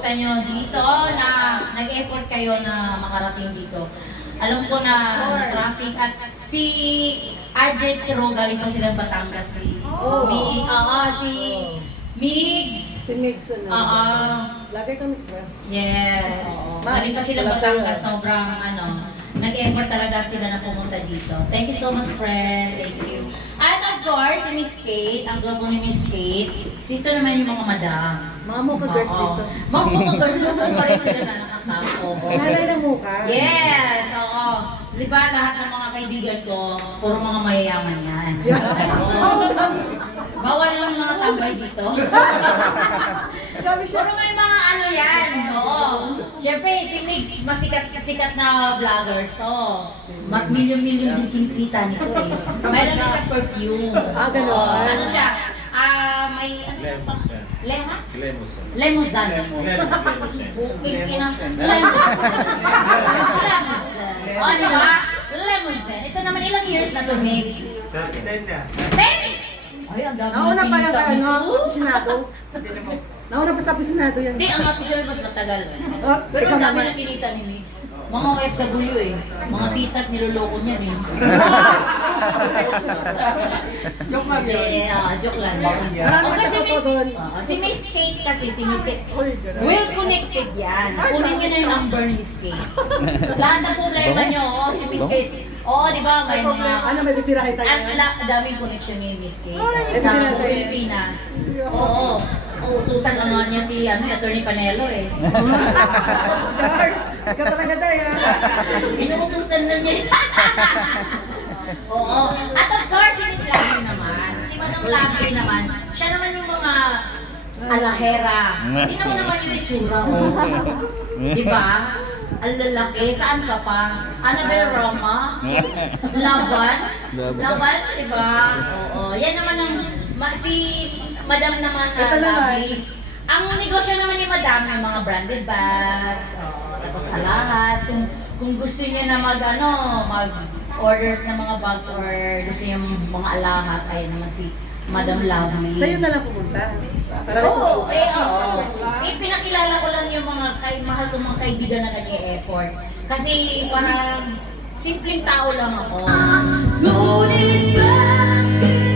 kita nyo dito na nag-effort kayo na makarating dito. Alam ko na traffic at si Ajet Kiro galing pa silang Batangas si si Migs. Si Migs lagi ka Migs ba? Yes. Galing pa silang Batangas, sobrang nag-effort talaga sila na pumunta dito. Thank you so much, friend. Thank you. At of course, si Miss Kate, ang gwapo ni Miss Kate. Sito naman yung mga madam. Mga mukha girls dito. Mga mukha girls, naman pa rin sila na nakakapo. Nanay ng mukha? Yes, oo. Di ba lahat ng mga kaibigan ko, puro mga mayayaman yan. Bawal lang mga tambay dito. Puro may mga yan. Oo. Siyempre, si Mix, mas sikat na vloggers to. Milyon-milyon din kinikita nito eh. Mayroon na siya perfume. Ganon. Ano siya? May Lemosan. Lema? Lemosan. Lemosan. Lemosan. O, di ba? Lemosan. Ito naman ilang years na to, Mix? 10? Ay, ang dami Nauna pa nakikita yung nito. Senado. Nauna pa sa Senado yan. Hindi, ang official mas matagal. Pero ikaw ang dami naman. na kinita ni Mix. Mga OFW eh. Mga titas niloloko niyan eh. Joke lang yun. Joke lang. Marami Okay, kasi si Miss, doon. si Miss Kate kasi, si Miss Kate, well connected yan. Kunin niyo na yung number ni Miss Kate. Lahat ng problema niyo, si Miss Kate. Oo, di ba? May mga... Ano, may bibirahin tayo Ang ngayon? daming connection ni Miss Kate Ay, sa bibirahin tayo. Pilipinas. Oo. Utusan naman niya si Attorney Panelo eh. Char! Ikaw talaga tayo. Inuutusan na niya. Oo. At of course, si Miss Lagay naman. Si Madam Lagay naman, siya naman yung mga alahera. Tingnan mo naman yung itsura mo. Di ba? Ang lalaki. Saan ka pa? Annabel Roma? Laban? Laban, di ba? Oo. Yan naman ang... si Madam naman na Ito naman. Lagay. Ang negosyo naman ni Madam yung mga branded bags, tapos alahas. Kung gusto niyo na mag-orders ng mga bags or gusto niyo mga alahas, ayun naman si Madam Lovely. Sa'yo na lang pumunta. Oo. Pinakilala ko lang yung mga mahal kong mga kaibigan na nag-e-effort. Kasi parang simpleng tao lang ako. Ngunit bakit